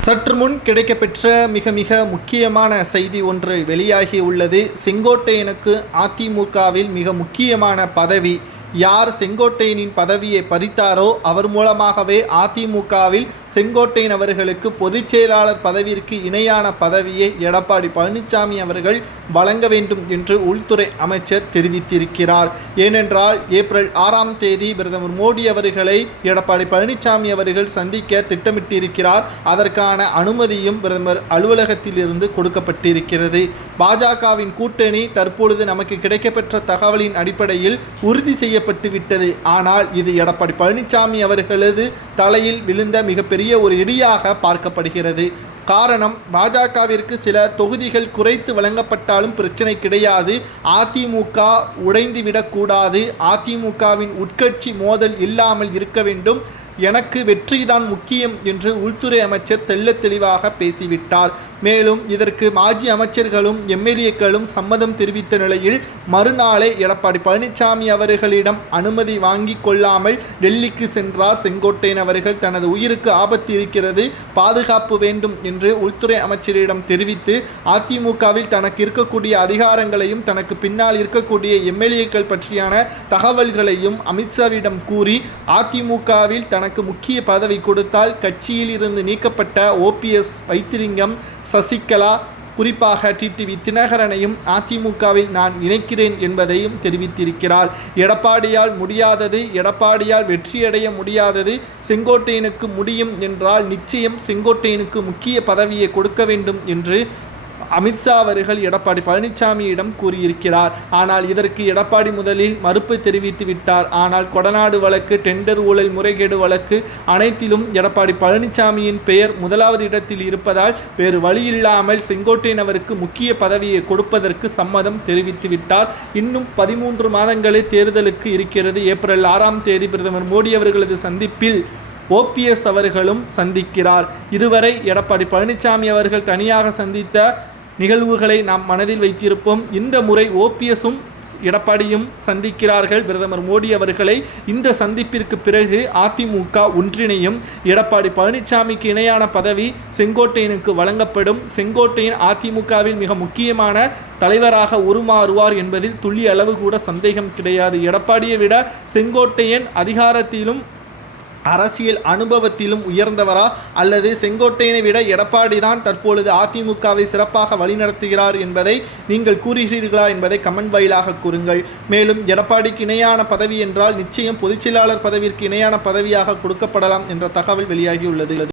சற்று முன் கிடைக்கப்பெற்ற மிக மிக முக்கியமான செய்தி ஒன்று வெளியாகி உள்ளது. செங்கோட்டையனுக்கு அதிமுகவில் மிக முக்கியமான பதவி. யார் செங்கோட்டையனின் பதவியை பறித்தாரோ அவர் மூலமாகவே அதிமுகவில் செங்கோட்டையன் அவர்களுக்கு பொதுச் செயலாளர் பதவிற்கு இணையான பதவியை எடப்பாடி பழனிசாமி அவர்கள் வழங்க வேண்டும் என்று உள்துறை அமைச்சர் தெரிவித்திருக்கிறார். ஏனென்றால் ஏப்ரல் ஆறாம் தேதி பிரதமர் மோடி அவர்களை எடப்பாடி பழனிசாமி அவர்கள் சந்திக்க திட்டமிட்டிருக்கிறார். அதற்கான அனுமதியும் பிரதமர் அலுவலகத்திலிருந்து கொடுக்கப்பட்டிருக்கிறது. பாஜகவின் கூட்டணி தற்பொழுது நமக்கு கிடைக்கப்பெற்ற தகவலின் அடிப்படையில் உறுதி செய்யப்பட்டு விட்டது ஆனால் இது எடப்பாடி பழனிசாமி அவர்களது தலையில் விழுந்த மிகப்பெரிய ஒரு இடியாக பார்க்கப்படுகிறது. காரணம் பாஜகவிற்கு சில தொகுதிகள் குறைத்து வழங்கப்பட்டாலும் பிரச்சனை கிடையாது. அதிமுக உடைந்துவிடக்கூடாது அதிமுகவின் உட்கட்சி மோதல் இல்லாமல் இருக்க வேண்டும். எனக்கு வெற்றிதான் முக்கியம் என்று உள்துறை அமைச்சர் தெள்ள தெளிவாக பேசிவிட்டார். மேலும் இதற்கு மாஜி அமைச்சர்களும் எம்எல்ஏக்களும் சம்மதம் தெரிவித்த நிலையில் மறுநாளே எடப்பாடி பழனிசாமி அவர்களிடம் அனுமதி வாங்கி கொள்ளாமல் டெல்லிக்கு சென்றார் செங்கோட்டையன் அவர்கள். தனது உயிருக்கு ஆபத்து இருக்கிறது பாதுகாப்பு வேண்டும் என்று உள்துறை அமைச்சரிடம் தெரிவித்து அதிமுகவில் தனக்கு இருக்கக்கூடிய அதிகாரங்களையும் தனக்கு பின்னால் இருக்கக்கூடிய எம்எல்ஏக்கள் பற்றியான தகவல்களையும் அமித்ஷாவிடம் கூறி அதிமுகவில் தனக்கு முக்கிய பதவி கொடுத்தால் கட்சியில் இருந்து நீக்கப்பட்ட ஓபிஎஸ் வைத்திலிங்கம் சசிகலா குறிப்பாக டிடிவி தினகரனையும் அதிமுகவில் நான் இணைக்கிறேன் என்பதையும் தெரிவித்திருக்கிறார். எடப்பாடியால் முடியாதது எடப்பாடியால் வெற்றியடைய முடியாதது செங்கோட்டையனுக்கு முடியும் என்றால் நிச்சயம் செங்கோட்டையனுக்கு முக்கிய பதவியை கொடுக்க வேண்டும் என்று அமித்ஷா அவர்கள் எடப்பாடி பழனிசாமியிடம் கூறியிருக்கிறார். ஆனால் இதற்கு எடப்பாடி முதலில் மறுப்பு தெரிவித்து விட்டார். ஆனால் கொடநாடு வழக்கு டெண்டர் ஊழல் முறைகேடு வழக்கு அனைத்திலும் எடப்பாடி பழனிசாமியின் பெயர் முதலாவது இடத்தில் இருப்பதால் வேறு வழியில்லாமல் செங்கோட்டையன் அவருக்கு முக்கிய பதவியை கொடுப்பதற்கு சம்மதம் தெரிவித்து விட்டார். இன்னும் பதிமூன்று மாதங்களே தேர்தலுக்கு இருக்கிறது. ஏப்ரல் ஆறாம் தேதி பிரதமர் மோடி அவர்களது சந்திப்பில் ஓபிஎஸ் அவர்களும் சந்திக்கிறார். இதுவரை எடப்பாடி பழனிசாமி அவர்கள் தனியாக சந்தித்த நிகழ்வுகளை நாம் மனதில் வைத்திருப்போம். இந்த முறை ஓபிஎஸும் எடப்பாடியும் சந்திக்கிறார்கள். பிரதமர் மோடி அவர்களை இந்த சந்திப்பிற்கு பிறகு அதிமுக ஒன்றிணையும். எடப்பாடி பழனிசாமிக்கு இணையான பதவி செங்கோட்டையனுக்கு வழங்கப்படும். செங்கோட்டையன் அதிமுகவில் மிக முக்கியமான தலைவராக உருமாறுவார் என்பதில் துள்ளி அளவு கூட சந்தேகம் கிடையாது. எடப்பாடியை விட செங்கோட்டையன் அதிகாரத்திலும் அரசியல் அனுபவத்திலும் உயர்ந்தவரா அல்லது செங்கோட்டையனை விட எடப்பாடி தான் தற்பொழுது அதிமுகவை சிறப்பாக வழிநடத்துகிறார் என்பதை நீங்கள் கூறுகிறீர்களா என்பதை கமெண்ட் வாயிலாக கூறுங்கள். மேலும் எடப்பாடிக்கு இணையான பதவி என்றால் நிச்சயம் பொதுச்செயலாளர் பதவிற்கு இணையான பதவியாக கொடுக்கப்படலாம் என்ற தகவல் வெளியாகியுள்ளது.